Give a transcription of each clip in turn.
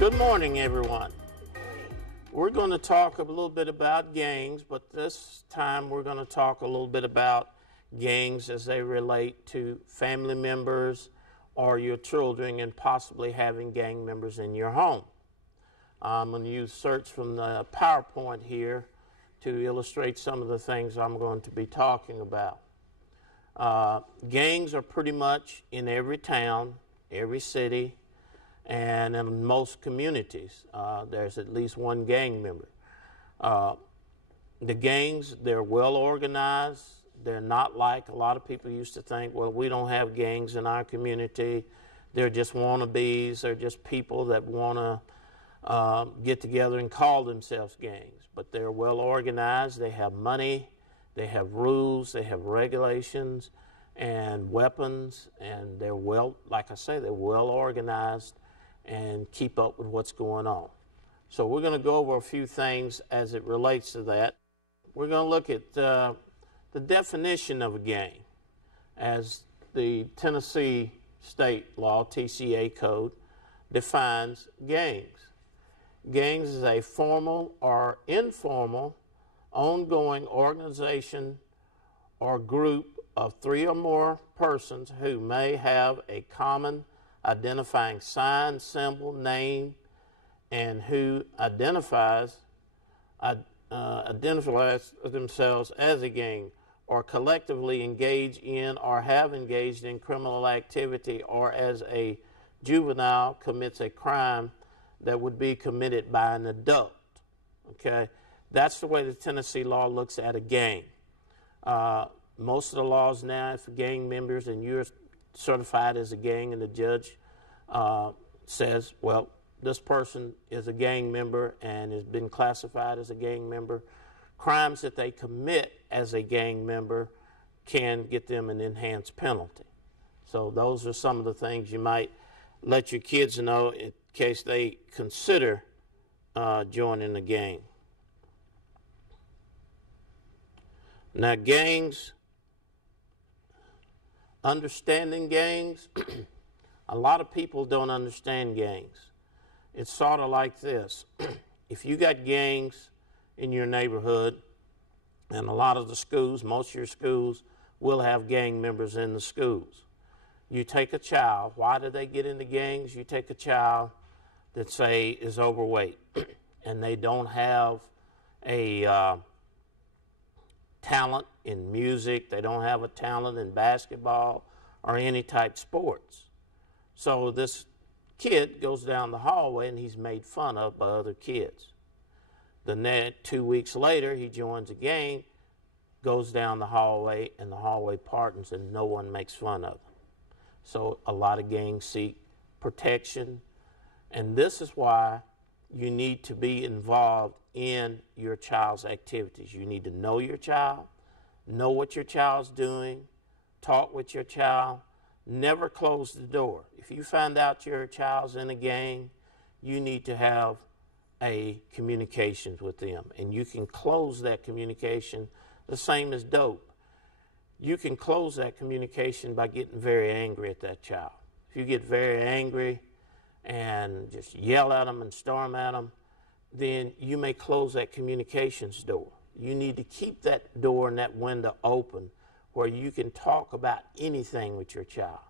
Good morning, everyone. We're going to talk a little bit about gangs, but this time we're going to talk a little bit about gangs as they relate to family members or your children and possibly having gang members in your home. I'm going to use search from the PowerPoint here to illustrate some of the things I'm going to be talking about. Gangs are pretty much in every town, every city, and in most communities. There's at least one gang member. The gangs, they're well organized. They're not like a lot of people used to think, well, we don't have gangs in our community. They're just wannabes. They're just people that want to get together and call themselves gangs. But they're well organized. They have money. They have rules. They have regulations and weapons. And they're well, like I say, they're well organized and keep up with what's going on. So we're going to go over a few things as it relates to that. We're going to look at the definition of a gang as the Tennessee state law, TCA code, defines gangs. Gangs is a formal or informal, ongoing organization or group of 3 or more persons who may have a common identifying sign, symbol, name, and who identifies themselves as a gang, or collectively engage in or have engaged in criminal activity, or as a juvenile commits a crime that would be committed by an adult. Okay, that's the way the Tennessee law looks at a gang. Most of the laws now, if gang members and you're certified as a gang and the judge says, well, this person is a gang member and has been classified as a gang member, crimes that they commit as a gang member can get them an enhanced penalty. So those are some of the things you might let your kids know in case they consider joining a gang. Now, gangs, understanding gangs, a lot of people don't understand gangs. It's sort of like this. If you got gangs in your neighborhood, and a lot of the schools, most of your schools will have gang members in the schools. You take a child, why do they get into gangs? You take a child that, say, is overweight, and they don't have a talent in music, they don't have a talent in basketball or any type sports. So this kid goes down the hallway and he's made fun of by other kids. The 2 weeks later, he joins a gang, goes down the hallway, and the hallway partners and no one makes fun of him. So a lot of gangs seek protection, and this is why you need to be involved in your child's activities. You need to know your child, know what your child's doing, talk with your child, never close the door. If you find out your child's in a gang, you need to have a communications with them, and you can close that communication the same as dope. You can close that communication by getting very angry at that child. If you get very angry and just yell at them and storm at them, then you may close that communications door. You need to keep that door and that window open where you can talk about anything with your child.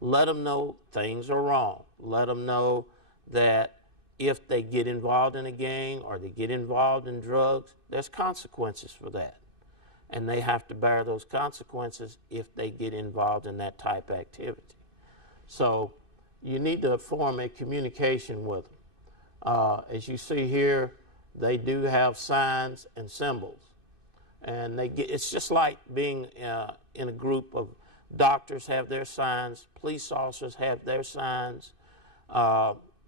Let them know things are wrong. Let them know that if they get involved in a gang or they get involved in drugs, there's consequences for that. And they have to bear those consequences if they get involved in that type of activity. So you need to form a communication with them. As you see here, they do have signs and symbols. And it's just like being in a group of doctors have their signs, police officers have their signs,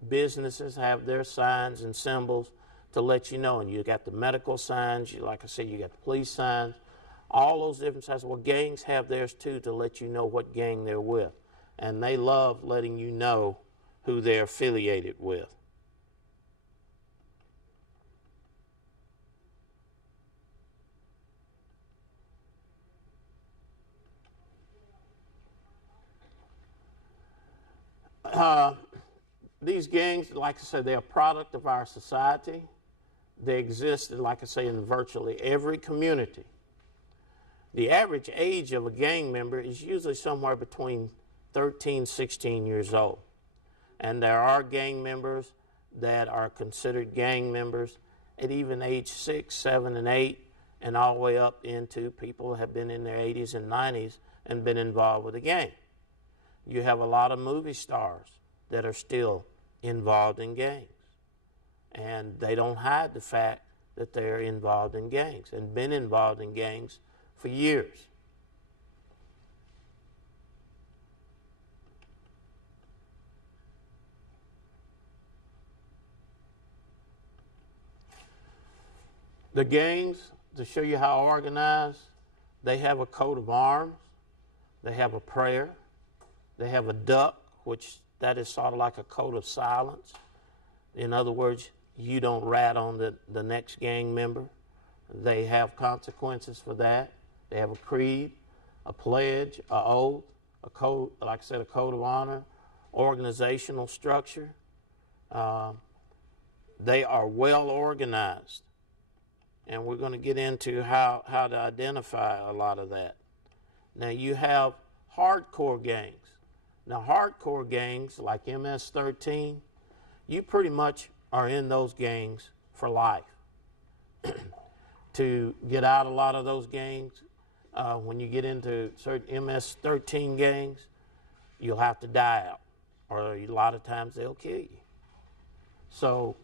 businesses have their signs and symbols to let you know. And you got the medical signs, like I said, you got the police signs, all those different signs. Well, gangs have theirs too to let you know what gang they're with. And they love letting you know who they're affiliated with. these gangs, like I said, they're a product of our society. They exist, like I say, in virtually every community. The average age of a gang member is usually somewhere between 13, 16 years old. And there are gang members that are considered gang members at even age 6, 7, and 8, and all the way up into people who have been in their 80s and 90s and been involved with a gang. You have a lot of movie stars that are still involved in gangs. And they don't hide the fact that they're involved in gangs and been involved in gangs for years. The gangs, to show you how organized, they have a coat of arms, they have a prayer, they have a duck, which that is sort of like a code of silence. In other words, you don't rat on the next gang member. They have consequences for that. They have a creed, a pledge, an oath, a code, like I said, a code of honor, organizational structure. They are well organized. And we're going to get into how to identify a lot of that. Now you have hardcore gangs. Now hardcore gangs like MS-13, you pretty much are in those gangs for life. To get out a lot of those gangs, when you get into certain MS-13 gangs, you'll have to die out, or a lot of times they'll kill you. So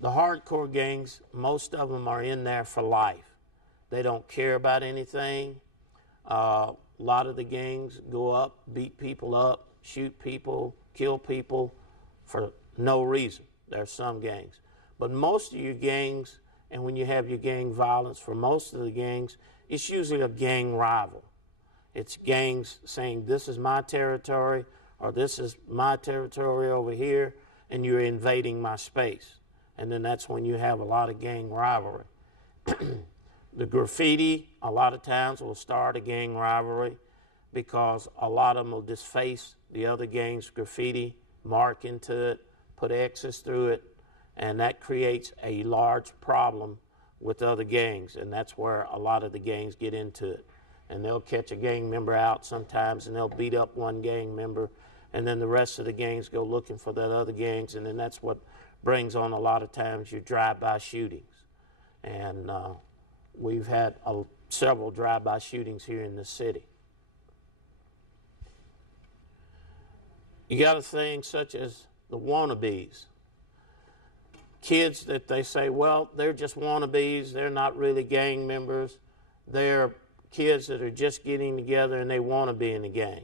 the hardcore gangs, most of them are in there for life. They don't care about anything. A lot of the gangs go up, beat people up, shoot people, kill people for no reason. There are some gangs. But most of your gangs, and when you have your gang violence, for most of the gangs, it's usually a gang rival. It's gangs saying, this is my territory, or this is my territory over here, and you're invading my space. And then that's when you have a lot of gang rivalry. The graffiti, a lot of times, will start a gang rivalry because a lot of them will deface the other gang's graffiti, mark into it, put X's through it, and that creates a large problem with other gangs, and that's where a lot of the gangs get into it. And they'll catch a gang member out sometimes, and they'll beat up one gang member, and then the rest of the gangs go looking for that other gangs, and then that's what brings on a lot of times your drive-by shootings. And we've had several drive-by shootings here in the city. You got a thing such as the wannabes. Kids that they say, well, they're just wannabes, they're not really gang members. They're kids that are just getting together and they want to be in a gang.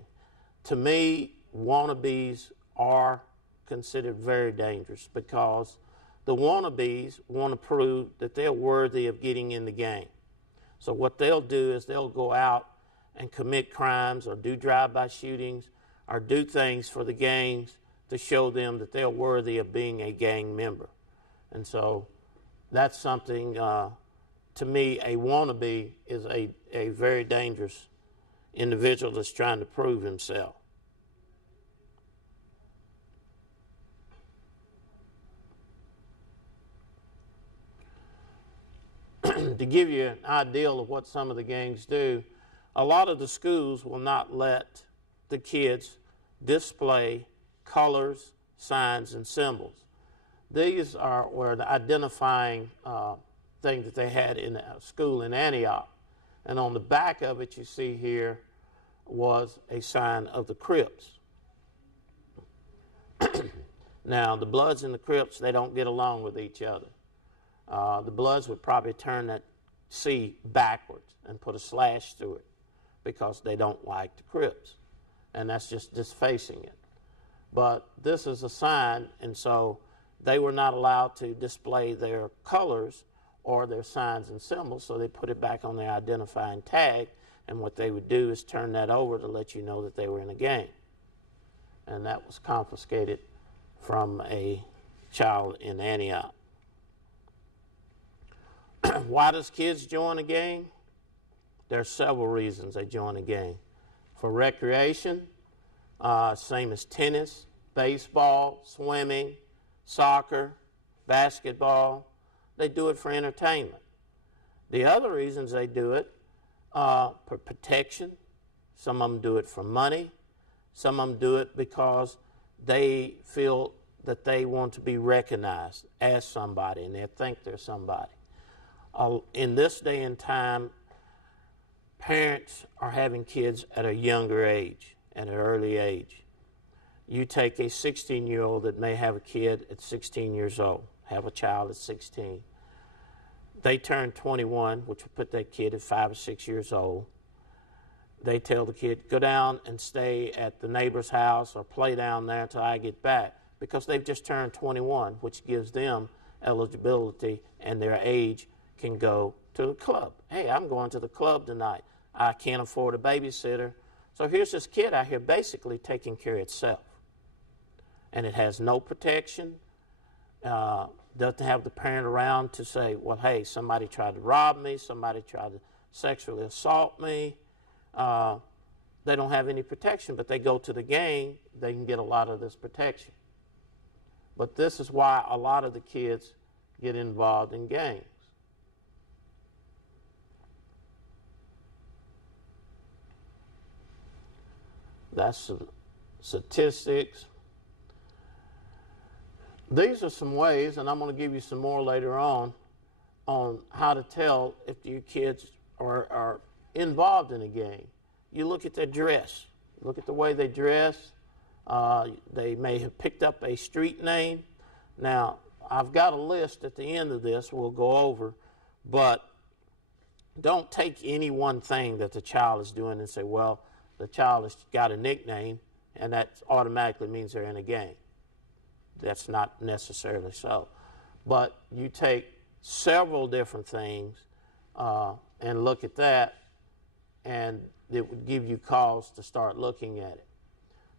To me, wannabes are considered very dangerous because the wannabes want to prove that they're worthy of getting in the gang. So what they'll do is they'll go out and commit crimes or do drive-by shootings or do things for the gangs to show them that they're worthy of being a gang member. And so that's something, to me, a wannabe is a very dangerous individual that's trying to prove himself. To give you an idea of what some of the gangs do, a lot of the schools will not let the kids display colors, signs, and symbols. These were the identifying thing that they had in a school in Antioch. And on the back of it, you see here, was a sign of the Crips. Now, the Bloods and the Crips, they don't get along with each other. The Bloods would probably turn that C backwards and put a slash through it because they don't like the Crips. And that's just defacing it. But this is a sign, and so they were not allowed to display their colors or their signs and symbols, so they put it back on their identifying tag, and what they would do is turn that over to let you know that they were in a gang. And that was confiscated from a child in Antioch. Why does kids join a gang? There are several reasons they join a gang. For recreation, same as tennis, baseball, swimming, soccer, basketball. They do it for entertainment. The other reasons they do it for protection. Some of them do it for money. Some of them do it because they feel that they want to be recognized as somebody and they think they're somebody. In this day and time, parents are having kids at a younger age, at an early age. You take a 16-year-old that may have a kid at 16 years old, have a child at 16. They turn 21, which will put that kid at 5 or 6 years old. They tell the kid, go down and stay at the neighbor's house or play down there until I get back, because they've just turned 21, which gives them eligibility and their age can go to the club. Hey, I'm going to the club tonight. I can't afford a babysitter. So here's this kid out here basically taking care of itself. And it has no protection, doesn't have the parent around to say, well, hey, somebody tried to rob me, somebody tried to sexually assault me. They don't have any protection, but they go to the gang, they can get a lot of this protection. But this is why a lot of the kids get involved in gangs. That's some statistics. These are some ways, and I'm going to give you some more later on how to tell if your kids are involved in a gang. You look at their dress. Look at the way they dress. They may have picked up a street name. Now, I've got a list at the end of this we'll go over, but don't take any one thing that the child is doing and say, well, the child has got a nickname, and that automatically means they're in a gang. That's not necessarily so. But you take several different things and look at that, and it would give you cause to start looking at it.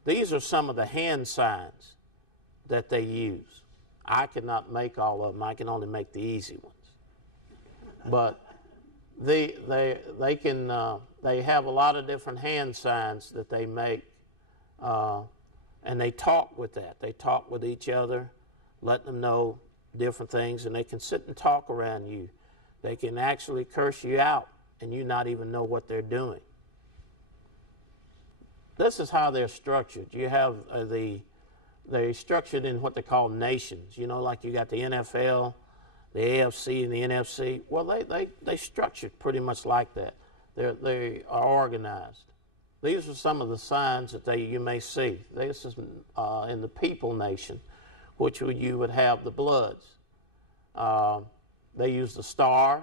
These are some of the hand signs that they use. I cannot make all of them. I can only make the easy ones. But they have a lot of different hand signs that they make, and they talk with that. They talk with each other, let them know different things, and they can sit and talk around you. They can actually curse you out, and you not even know what they're doing. This is how they're structured. You have they're structured in what they call nations. You know, like you got the NFL, the AFC, and the NFC. Well, they structured pretty much like that. They are organized. These are some of the signs that you may see. This is in the people nation, which you would have the Bloods. They use the star.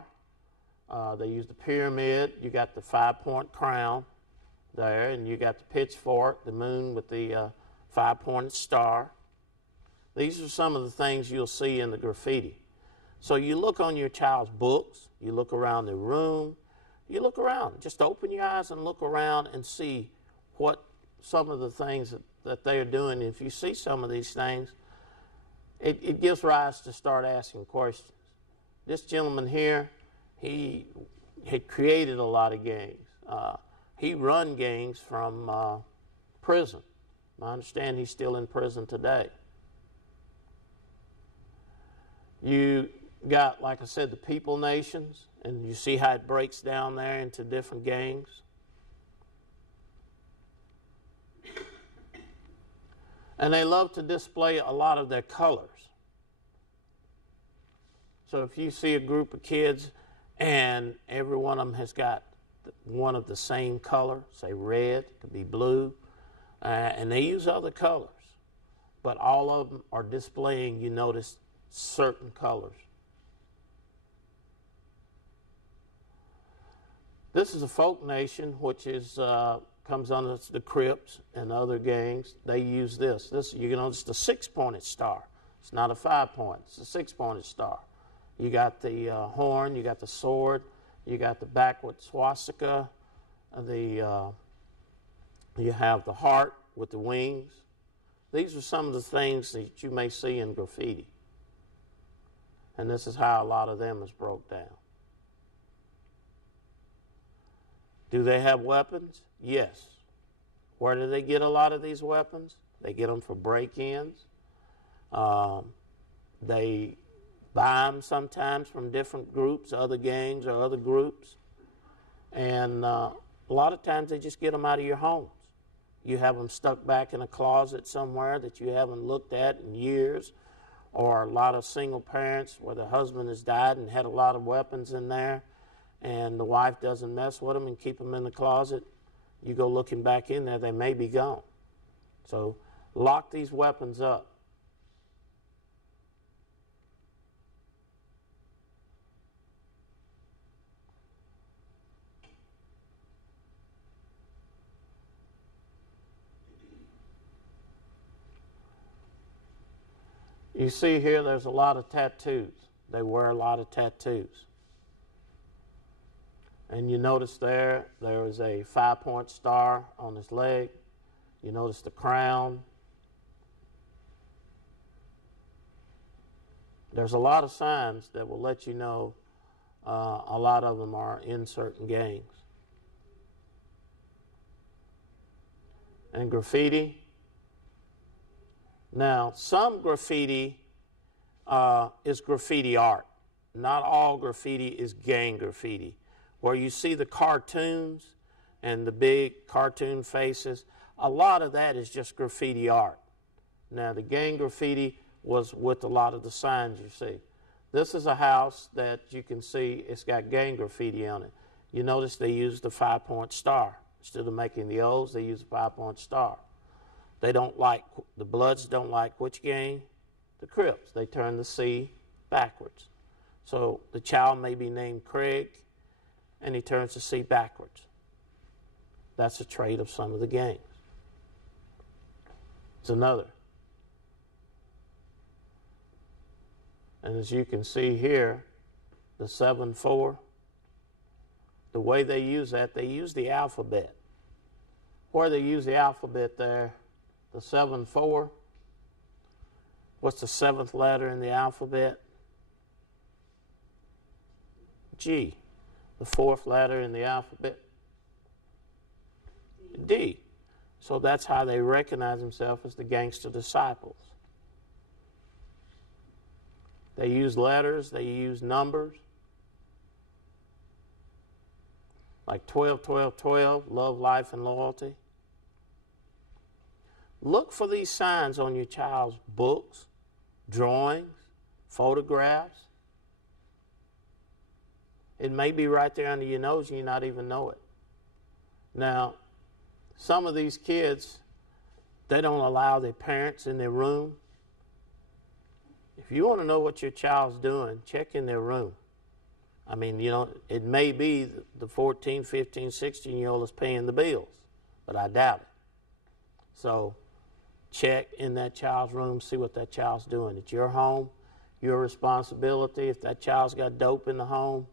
They use the pyramid. You got the 5-point crown there, and you got the pitchfork, the moon with the 5-pointed star. These are some of the things you'll see in the graffiti. So you look on your child's books, you look around the room, you look around. Just open your eyes and look around and see what some of the things that they are doing. If you see some of these things, it gives rise to start asking questions. This gentleman here, he had created a lot of gangs. He run gangs from prison. I understand he's still in prison today. You got, like I said, the people nations, and you see how it breaks down there into different gangs. And they love to display a lot of their colors. So if you see a group of kids and every one of them has got one of the same color, say red, could be blue, and they use other colors, but all of them are displaying, you notice, certain colors. This is a folk nation, which is comes under the Crips and other gangs. They use this. You notice the 6-pointed star. It's not a 5-point. It's a 6-pointed star. You got the horn. You got the sword. You got the backward swastika. You have the heart with the wings. These are some of the things that you may see in graffiti. And this is how a lot of them is broke down. Do they have weapons? Yes. Where do they get a lot of these weapons? They get them for break-ins. They buy them sometimes from different groups, other gangs or other groups. And a lot of times they just get them out of your homes. You have them stuck back in a closet somewhere that you haven't looked at in years, or a lot of single parents where the husband has died and had a lot of weapons in there, and the wife doesn't mess with them and keep them in the closet. You go looking back in there, they may be gone. So lock these weapons up. You see here there's a lot of tattoos. They wear a lot of tattoos. And you notice there is a 5-point star on his leg. You notice the crown. There's a lot of signs that will let you know a lot of them are in certain gangs. And graffiti. Now, some graffiti is graffiti art. Not all graffiti is gang graffiti. Where you see the cartoons and the big cartoon faces, a lot of that is just graffiti art. Now, the gang graffiti was with a lot of the signs you see. This is a house that you can see it's got gang graffiti on it. You notice they used the 5-point star. Instead of making the O's, they use a 5-point star. They don't like, the Bloods don't like which gang? The Crips. They turn the C backwards. So the child may be named Craig, and he turns the C backwards. That's a trait of some of the gangs. It's another. And as you can see here, the 7-4, the way they use that, they use the alphabet. Where they use the alphabet there, the 7-4, what's the 7th letter in the alphabet? G. The 4th letter in the alphabet? D. So that's how they recognize themselves as the gangster disciples. They use letters, they use numbers. Like 12, 12, 12, love, life, and loyalty. Look for these signs on your child's books, drawings, photographs. It may be right there under your nose and you not even know it. Now, some of these kids, they don't allow their parents in their room. If you want to know what your child's doing, check in their room. I mean, you know, it may be the 14, 15, 16-year-old is paying the bills, but I doubt it. So check in that child's room, see what that child's doing. It's your home, your responsibility. If that child's got dope in the home,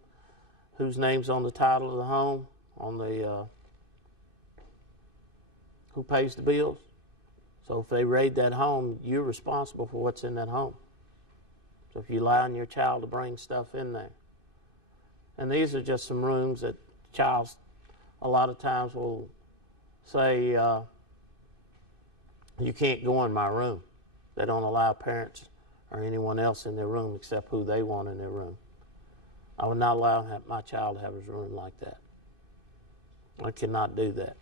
whose name's on the title of the home, on the who pays the bills. So if they raid that home, you're responsible for what's in that home. So if you allow your child to bring stuff in there. And these are just some rooms that child a lot of times will say, you can't go in my room. They don't allow parents or anyone else in their room except who they want in their room. I would not allow my child to have his room like that. I cannot do that.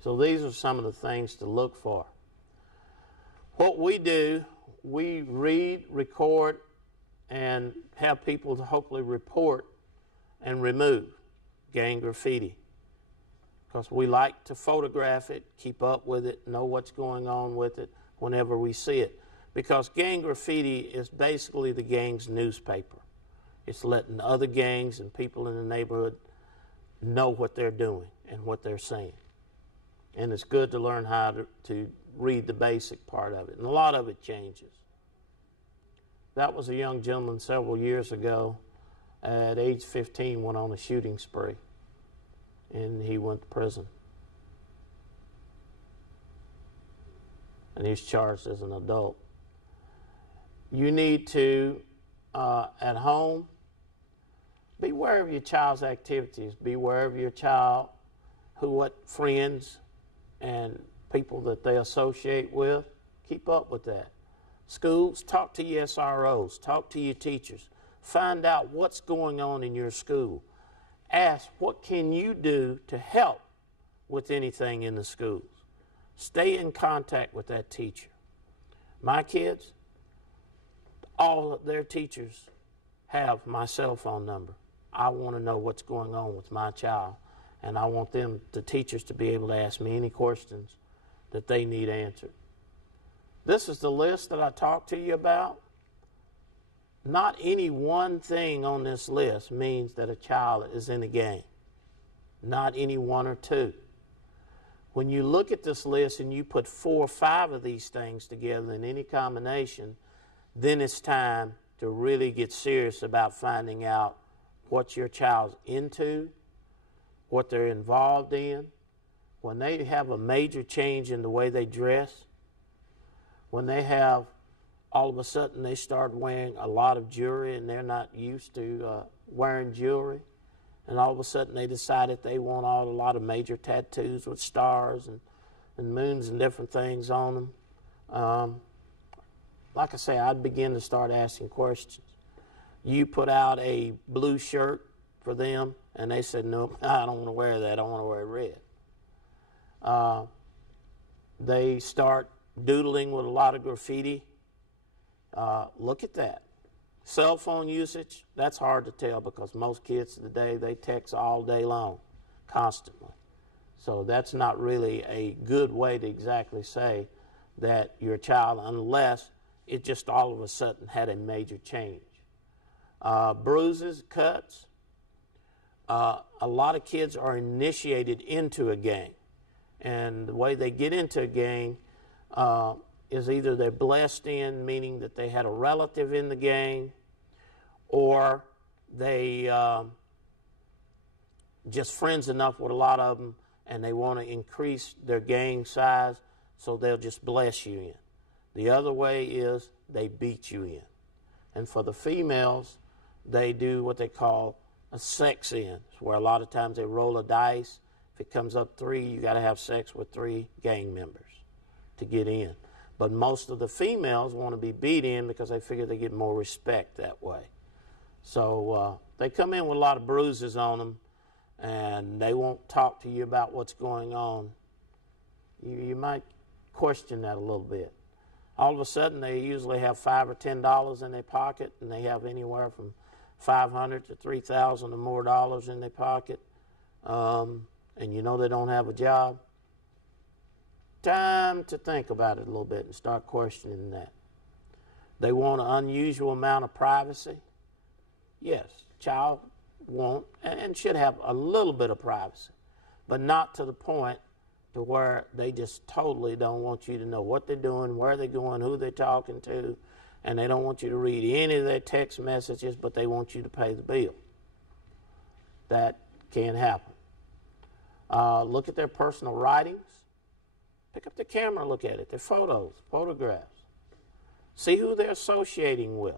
So these are some of the things to look for. What we do, we read, record, and have people to hopefully report and remove gang graffiti. Because we like to photograph it, keep up with it, know what's going on with it whenever we see it. Because gang graffiti is basically the gang's newspaper. It's letting other gangs and people in the neighborhood know what they're doing and what they're saying. And it's good to learn how to read the basic part of it. And a lot of it changes. That was a young gentleman several years ago at age 15 went on a shooting spree. And he went to prison. And he's charged as an adult. You need to, at home, be aware of your child's activities. Be aware of your child, what friends and people that they associate with. Keep up with that. Schools, talk to your SROs, talk to your teachers. Find out what's going on in your school. Ask, what can you do to help with anything in the schools? Stay in contact with that teacher. My kids, all of their teachers have my cell phone number. I want to know what's going on with my child, and I want them, the teachers, to be able to ask me any questions that they need answered. This is the list that I talked to you about. Not any one thing on this list means that a child is in a gang. Not any one or two. When you look at this list and you put 4 or 5 of these things together in any combination, then it's time to really get serious about finding out what your child's into, what they're involved in. When they have a major change in the way they dress, when they have, all of a sudden they start wearing a lot of jewelry and they're not used to wearing jewelry, and all of a sudden they decided they want a lot of major tattoos with stars and moons and different things on them. Like I say, I'd begin to start asking questions. You put out a blue shirt for them, and they said, no, I don't want to wear that. I want to wear red. They start doodling with a lot of graffiti. Look at that. Cell phone usage, that's hard to tell because most kids today, they text all day long, constantly. So that's not really a good way to exactly say that your child, unless it just all of a sudden had a major change. Bruises, cuts. A lot of kids are initiated into a gang. And the way they get into a gang is either they're blessed in, meaning that they had a relative in the gang, or they just friends enough with a lot of them and they want to increase their gang size, so they'll just bless you in. The other way is they beat you in. And for the females, they do what they call a sex in, where a lot of times they roll a dice. If it comes up 3, you got to have sex with 3 gang members to get in. But most of the females want to be beat in because they figure they get more respect that way. So they come in with a lot of bruises on them, and they won't talk to you about what's going on. You might question that a little bit. All of a sudden, they usually have $5 or $10 in their pocket, and they have anywhere from $500 to $3,000 or more dollars in their pocket, and you know they don't have a job. Time to think about it a little bit and start questioning that. They want an unusual amount of privacy. Yes, child want and should have a little bit of privacy, but not to the point to where they just totally don't want you to know what they're doing, where they're going, who they're talking to, and they don't want you to read any of their text messages, but they want you to pay the bill. That can happen. Look at their personal writings. Pick up the camera, look at it, their photos, photographs. See who they're associating with.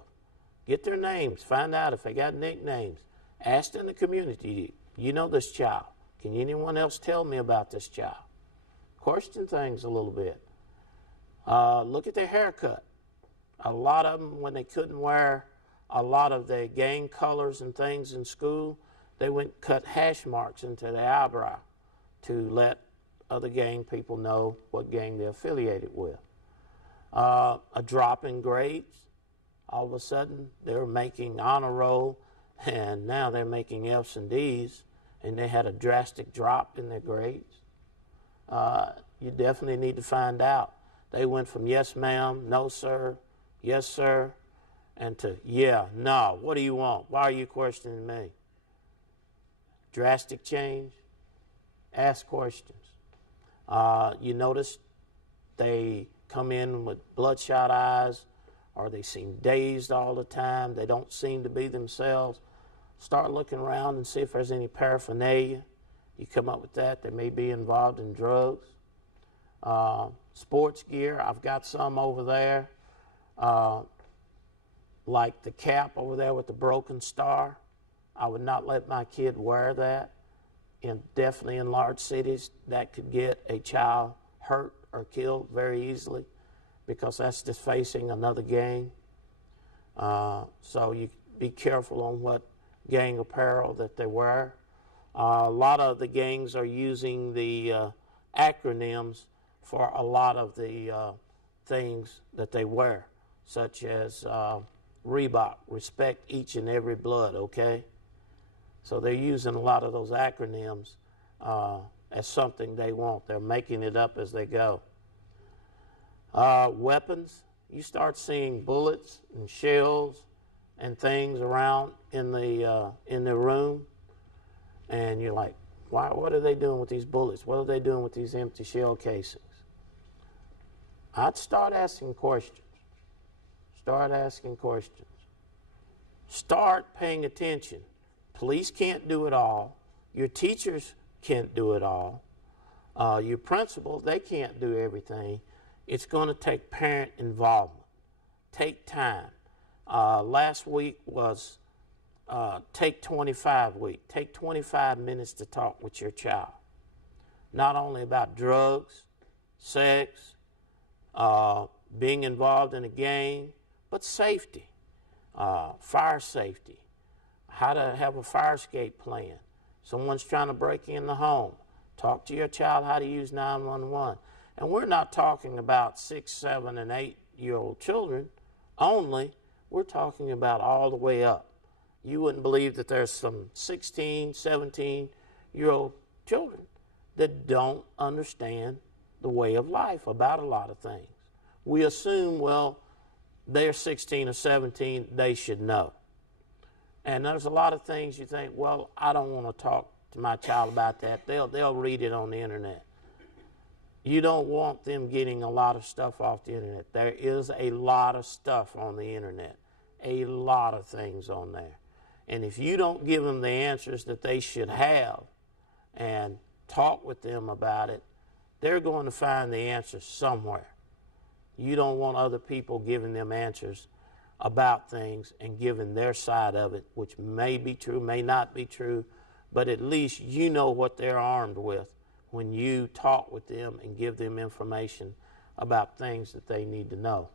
Get their names. Find out if they got nicknames. Ask in the community, you know this child. Can anyone else tell me about this child? Question things a little bit. Look at their haircut. A lot of them, when they couldn't wear a lot of their gang colors and things in school, they went and cut hash marks into their eyebrow to let other gang people know what gang they're affiliated with. A drop in grades. All of a sudden, they're making honor roll, and now they're making F's and D's, and they had a drastic drop in their grades. You definitely need to find out. They went from yes, ma'am, no, sir, yes, sir, and to yeah, no, what do you want? Why are you questioning me? Drastic change. Ask questions. You notice they come in with bloodshot eyes, or they seem dazed all the time. They don't seem to be themselves. Start looking around and see if there's any paraphernalia. You come up with that. They may be involved in drugs. Sports gear, I've got some over there. Like the cap over there with the broken star. I would not let my kid wear that. And definitely in large cities, that could get a child hurt or killed very easily because that's just facing another gang. So you be careful on what gang apparel that they wear. A lot of the gangs are using the acronyms for a lot of the things that they wear, such as Reebok, respect each and every blood, okay? So they're using a lot of those acronyms as something they want. They're making it up as they go. Weapons, you start seeing bullets and shells and things around in the room, and you're like, what are they doing with these bullets? What are they doing with these empty shell casings? I'd start asking questions. Start asking questions. Start paying attention. Police can't do it all. Your teachers can't do it all. Your principal, they can't do everything. It's going to take parent involvement. Take time. Last week was Take 25 week. Take 25 minutes to talk with your child. Not only about drugs, sex, being involved in a gang, but safety, fire safety, how to have a fire escape plan. Someone's trying to break in the home. Talk to your child how to use 911. And we're not talking about 6, 7, and 8-year-old children only. We're talking about all the way up. You wouldn't believe that there's some 16, 17-year-old children that don't understand the way of life about a lot of things. We assume, well, they're 16 or 17, they should know. And there's a lot of things you think, well, I don't want to talk to my child about that. They'll read it on the internet. You don't want them getting a lot of stuff off the internet. There is a lot of stuff on the internet, a lot of things on there. And if you don't give them the answers that they should have and talk with them about it, they're going to find the answers somewhere. You don't want other people giving them answers about things and giving their side of it, which may be true, may not be true, but at least you know what they're armed with when you talk with them and give them information about things that they need to know.